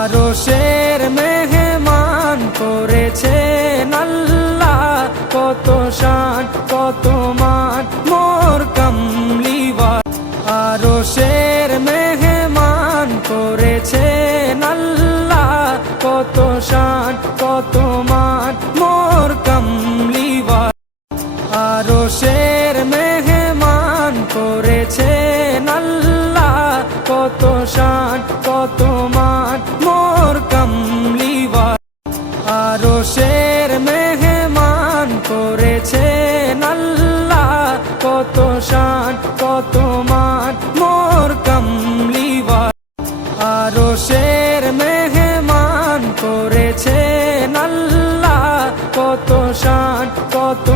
আরশের মেহমান করেছেন আল্লাহ, কত শান কত মান মোর কামলিওয়ালা। আরশের মেহমান করেছেন আল্লাহ, কত শান কত মান মোর কামলিওয়ালা। আরশের মেহমান করেছেন আল্লাহ, কত শান কত মান মোর কামলিওয়ালা। আরশের মেহমান করেছেন আল্লাহ, কত শান কত মান মোর কামলিওয়ালা। আরশের মেহমান করেছেন আল্লাহ, কত শান কত